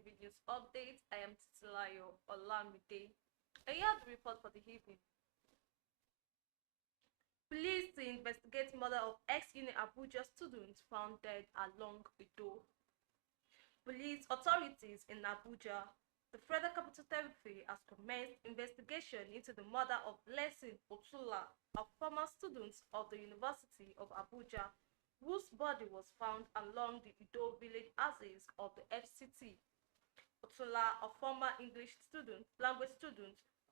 TV News Update. I am Titilayo Olamide. And here are the report for the evening. Police to investigate murder of EX-UNIABUJA student found dead along IDDO. Police authorities in Abuja, the Federal Capital Territory, has commenced investigation into the murder of Blessing Otula, a former student of the University of Abuja, whose body was found along the IDDO village axis of the FCT. Otula, a former language student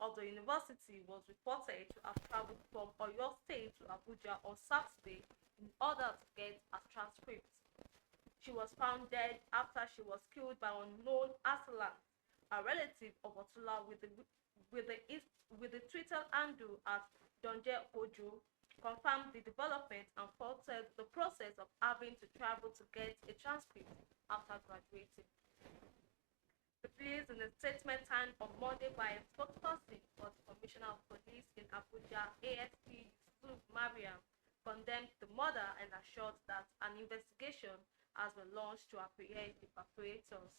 of the university, was reported to have traveled from Oyo State to Abuja on Saturday in order to get a transcript. She was found dead after she was killed by unknown assailants. A relative of Otula with the Twitter handle at Donje Ojo confirmed the development and faulted the process of having to travel to get a transcript after graduating. The police, in a statement signed on Monday by a spokesperson for the Commissioner of Police in Abuja, ASP Yusuf Mariam, condemned the murder and assured that an investigation has been launched to apprehend the perpetrators.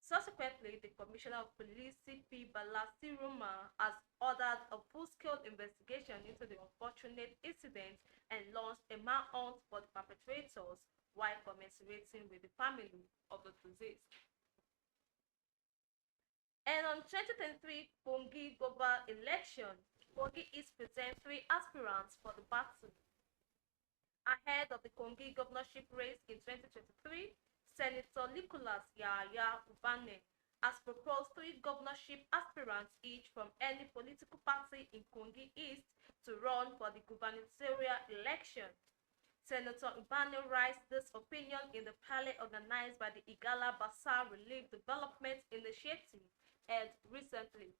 Subsequently, the Commissioner of Police, CP Balasiruma, has ordered a full-scale investigation into the unfortunate incident and launched a manhunt for the perpetrators while commiserating with the family of the deceased. And on 2023 Kogi Governor election, Kogi East presents 3 aspirants for the battle. Ahead of the Kogi governorship race in 2023, Senator Nicholas Yahaya Ubane has proposed 3 governorship aspirants each from any political party in Kogi East to run for the gubernatorial election. Senator Ubane raised this opinion in the parley organized by the Igala Bazaar Relief Development Initiative held recently.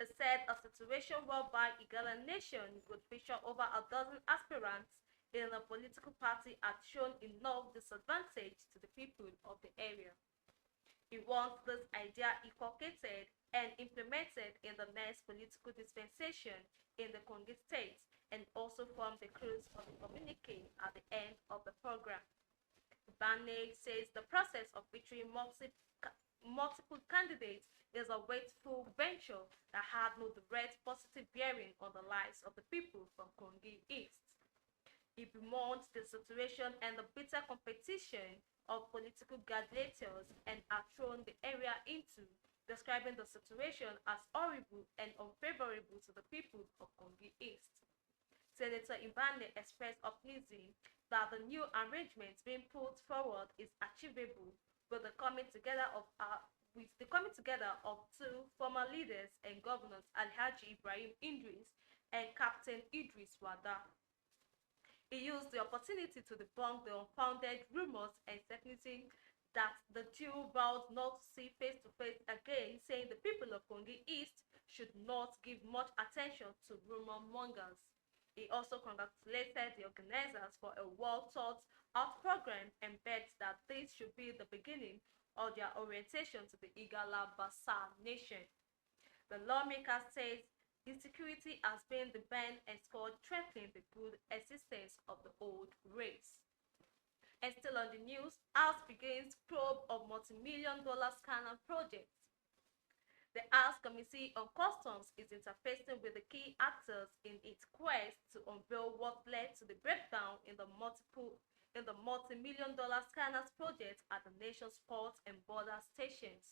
He said a situation whereby Igala Nation would feature over a dozen aspirants in a political party had shown enough disadvantage to the people of the area. He wants this idea inculcated and implemented in the next political dispensation in the Kogi state, and also form the close of the communique at the end of the program. Bane says the process of featuring multiple candidates is a wasteful venture that had no direct positive bearing on the lives of the people from Kogi East. He bemoans the situation and the bitter competition of political gladiators and has thrown the area into, describing the situation as horrible and unfavorable to the people of Kogi East. Senator Ibane expressed optimism that the new arrangement being put forward is achievable with the coming together of 2 former leaders and governors, Alhaji Ibrahim Idris and Captain Idris Wada. He used the opportunity to debunk the unfounded rumors and certainty that the two vowed not to see face to face again, saying the people of Kogi East should not give much attention to rumor mongers. He also congratulated the organizers for a well-thought-out program and begged that this should be the beginning of their orientation to the Igala Bazaar Nation. The lawmaker says insecurity has been the bane and scored threatening the good existence of the old race. And still on the news, House begins probe of multi-million-dollar scanner project. The House Committee on Customs is interfacing with the key actors in its quest to unveil what led to the breakdown in the multi-million-dollar scanners project at the nation's ports and border stations.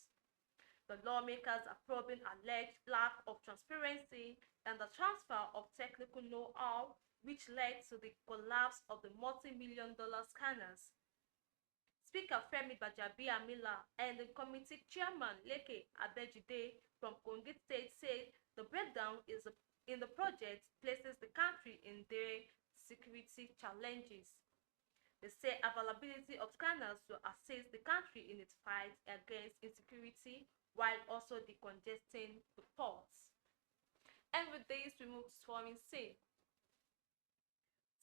The lawmakers are probing alleged lack of transparency and the transfer of technical know-how, which led to the collapse of the multi-million-dollar scanners. Speaker Femi Gbajabiamila and the committee chairman Leke Abejide from Kogi State said the breakdown in the project places the country in dire security challenges. They say availability of scanners will assist the country in its fight against insecurity while also decongesting the ports. And with this, we move to foreign scene.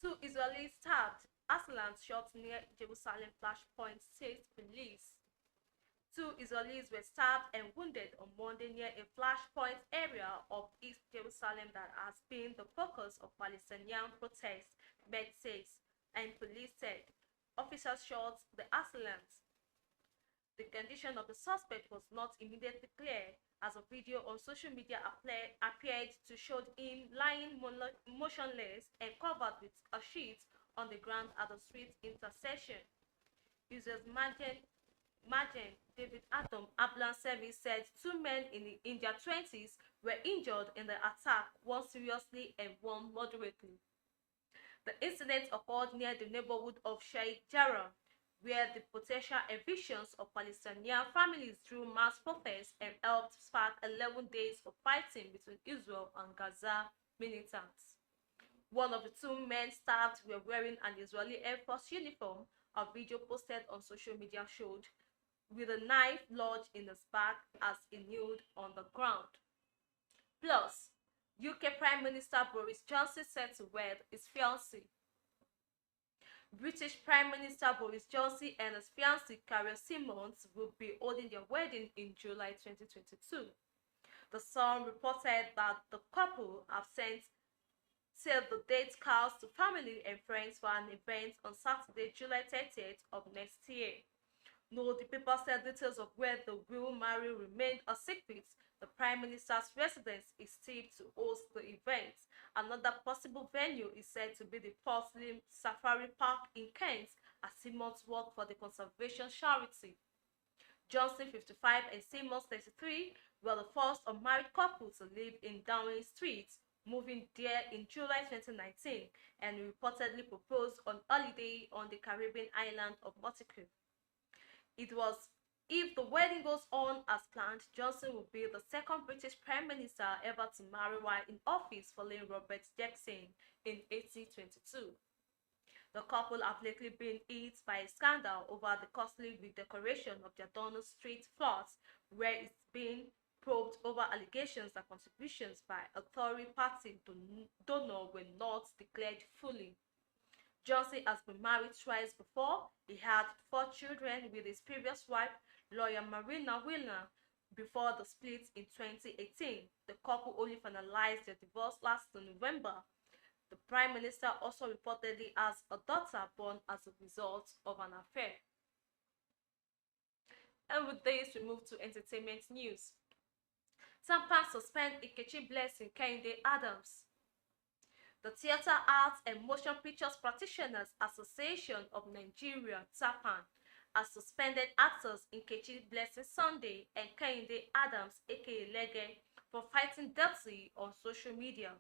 2 Israelis stabbed, assailants shot near Jerusalem flashpoint, says police. 2 Israelis were stabbed and wounded on Monday near a flashpoint area of East Jerusalem that has been the focus of Palestinian protests, Med says, and police said. Officers shot the assailants. The condition of the suspect was not immediately clear, as a video on social media appeared to show him lying motionless and covered with a sheet on the ground at the street intersection. Users Margin David Atom ambulance service said two men in their 20s were injured in the attack, one seriously and one moderately. The incident occurred near the neighborhood of Sheikh Jarrah, where the potential evictions of Palestinian families drew mass protests and helped spark 11 days of fighting between Israel and Gaza militants. One of the two men stabbed were wearing an Israeli Air Force uniform. A video posted on social media showed with a knife lodged in his back as he kneeled on the ground. Plus, UK Prime Minister Boris Johnson set to wed his fiancée. British Prime Minister Boris Johnson and his fiancée Carrie Simons will be holding their wedding in July 2022. The Sun reported that the couple have sent save the date cards to family and friends for an event on Saturday, July 30th of next year. Though the paper said details of where they will marry remained a secret, the Prime Minister's residence is still to host the event. Another possible venue is said to be the Portland Safari Park in Kent, as Simmons worked for the conservation charity. Johnson, 55, and Simmons, 33, were the first unmarried couple to live in Downing Street, moving there in July 2019, and reportedly proposed on holiday on the Caribbean island of Monaco. If the wedding goes on as planned, Johnson will be the second British Prime Minister ever to marry while in office, following Robert Jackson in 1822. The couple have lately been hit by a scandal over the costly redecoration of their Downing Street flat, where it's been probed over allegations that contributions by a Tory party donor were not declared fully. Johnson has been married twice before. He had 4 children with his previous wife, lawyer Marina Wheeler, before the split in 2018. The couple only finalized their divorce last November. The Prime Minister also reportedly has a daughter born as a result of an affair. And with this, we move to entertainment news. Tampan suspend Nkechi Blessing Kehinde Adams. The Theatre Arts and Motion Pictures Practitioners Association of Nigeria, TAPAN, has suspended actors Nkechi Blessing Sunday and Kehinde Adams aka Lege for fighting dirty on social media.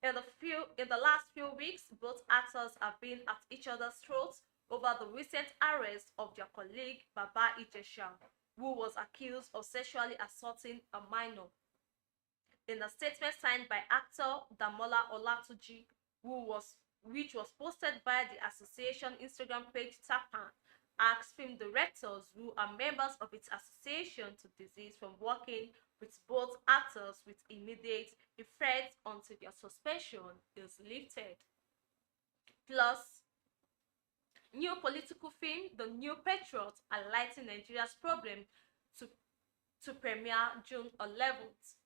In the last few weeks, both actors have been at each other's throats over the recent arrest of their colleague Baba Ijesha, who was accused of sexually assaulting a minor. In a statement signed by actor Damola Olatunji, which was posted by the association Instagram page, TAPAN asked film directors who are members of its association to desist from working with both actors with immediate effect until their suspension is lifted. Plus, new political film The New Patriot, highlighting Nigeria's problem, to premiere June 11th.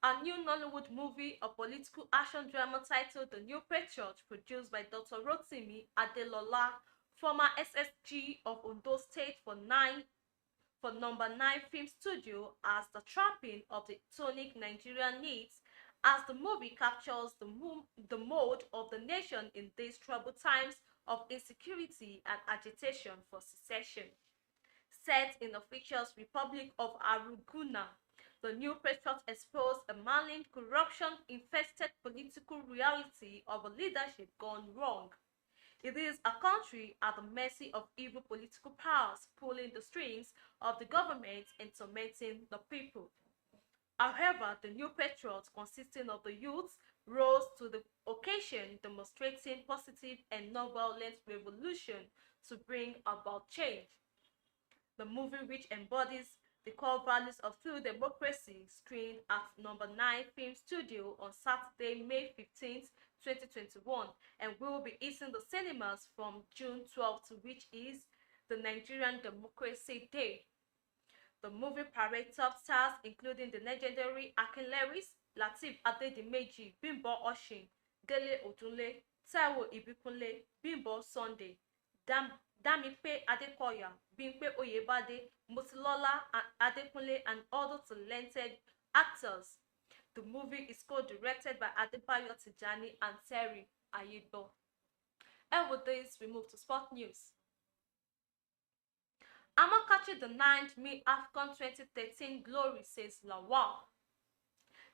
A new Nollywood movie, a political action drama titled The New Patriot, produced by Dr. Rotimi Adelola, former SSG of Ondo State for Number 9 Film Studio, as the trapping of the tonic Nigerian needs, as the movie captures the mode of the nation in these troubled times of insecurity and agitation for secession. Set in the fictitious Republic of Aruguna, The New Patriot exposed a malign, corruption-infested political reality of a leadership gone wrong. It is a country at the mercy of evil political powers, pulling the strings of the government and tormenting the people. However, the New Patriot, consisting of the youths, rose to the occasion, demonstrating positive and non-violent revolution to bring about change. The movie, which embodies the core values of true democracy, screened at Number 9 Film Studio on Saturday, May 15th, 2021, and will be hitting the cinemas from June 12th, which is the Nigerian Democracy Day. The movie parade top stars including the legendary Akin Lewis, Lateef Adedimeji, Bimbo Oshin, Dele Odunle, Taiwo Ibikunle, Bimbo Sunday, Damipe Adekoya, Bimpe Oyebade, Mutilola Adekunle, and other talented actors. The movie is co-directed by Adebayo Tijani and Terry IDDO. And with this, we move to sport news. Amokachi denied me AFCON 2013 glory, says Lawal.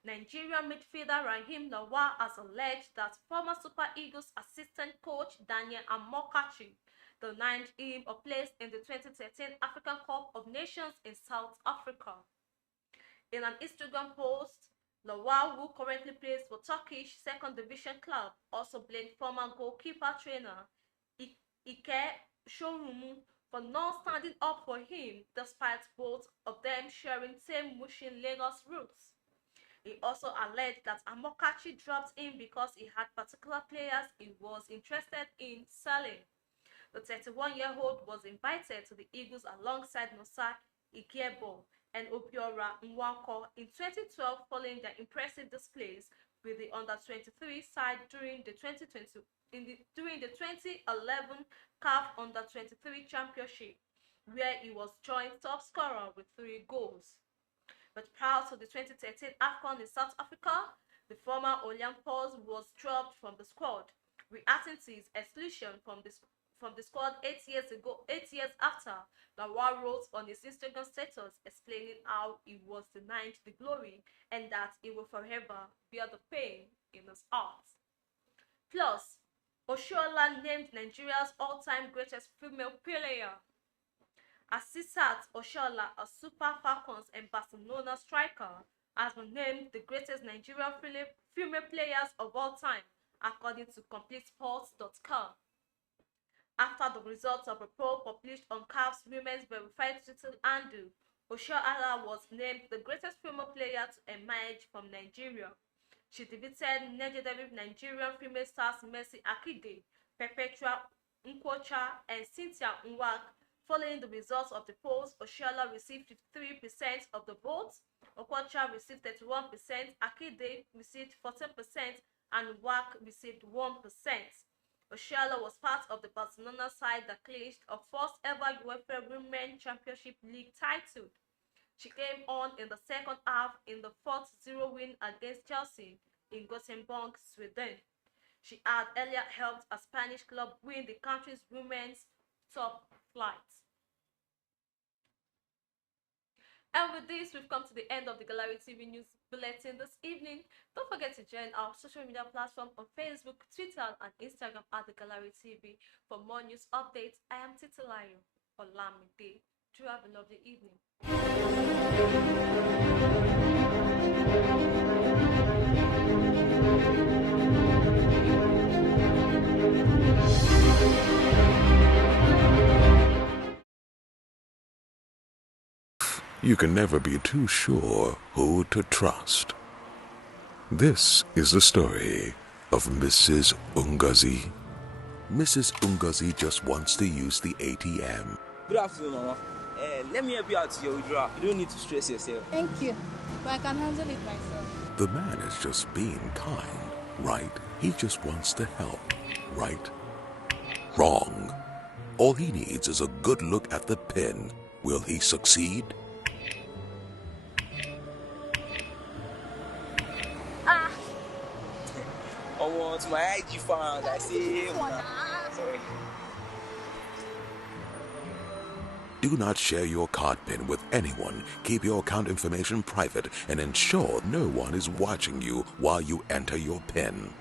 Nigerian midfielder Raheem Lawal has alleged that former Super Eagles assistant coach Daniel Amokachi denied him a place in the 2013 African Cup of Nations in South Africa. In an Instagram post, Lawal, who currently plays for Turkish second division club, also blamed former goalkeeper trainer Ike Shorumu for not standing up for him despite both of them sharing same Mushin Lagos roots. He also alleged that Amokachi dropped him because he had particular players he was interested in selling. The 31-year-old was invited to the Eagles alongside Nosa Ikebo and Obiora Nwankwo in 2012 following their impressive displays with the under-23 side during the 2011 CAF Under-23 Championship, where he was joint top scorer with 3 goals. But prior to the 2013 AFCON in South Africa, the former Olympians was dropped from the squad, reacting to his exclusion from the squad 8 years after. Lawal wrote on his Instagram status explaining how he was denied the glory and that he will forever bear the pain in his heart. Plus, Oshoala named Nigeria's all-time greatest female player. Asisat Oshoala, a Super Falcons and Barcelona striker, has been named the greatest Nigerian female players of all time, according to CompleteSports.com. After the results of a poll published on CAF's Women's Verified Twitter handle, Oshoala was named the greatest female player to emerge from Nigeria. She defeated legendary Nigerian female stars Mercy Akide, Perpetua Nkwocha, and Cynthia Nwak. Following the results of the polls, Oshoala received 53% of the votes, Okocha received 31%, Akide received 14%, and Nwak received 1%. Oshoala was part of the Barcelona side that clinched a first ever UEFA Women's Championship League title. She came on in the second half in the 4-0 win against Chelsea in Gothenburg, Sweden. She had earlier helped a Spanish club win the country's women's top flight. And with this, we've come to the end of the Gallery TV News Bulletin this evening. Don't forget to join our social media platform on Facebook, Twitter, and Instagram at the Gallery TV. For more news updates, I am Titilayo Olamide. Do have a lovely evening. You can never be too sure who to trust. This is the story of Mrs. Ungazi. Mrs. Ungazi just wants to use the ATM. Good afternoon, Mama. Let me help you out to your withdrawal. You don't need to stress yourself. Thank you, but I can handle it myself. The man is just being kind, right? He just wants to help, right? Wrong. All he needs is a good look at the pin. Will he succeed? To my IG fans, I say, sorry. Do not share your card PIN with anyone. Keep your account information private and ensure no one is watching you while you enter your PIN.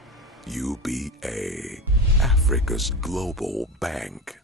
UBA, Africa's global bank.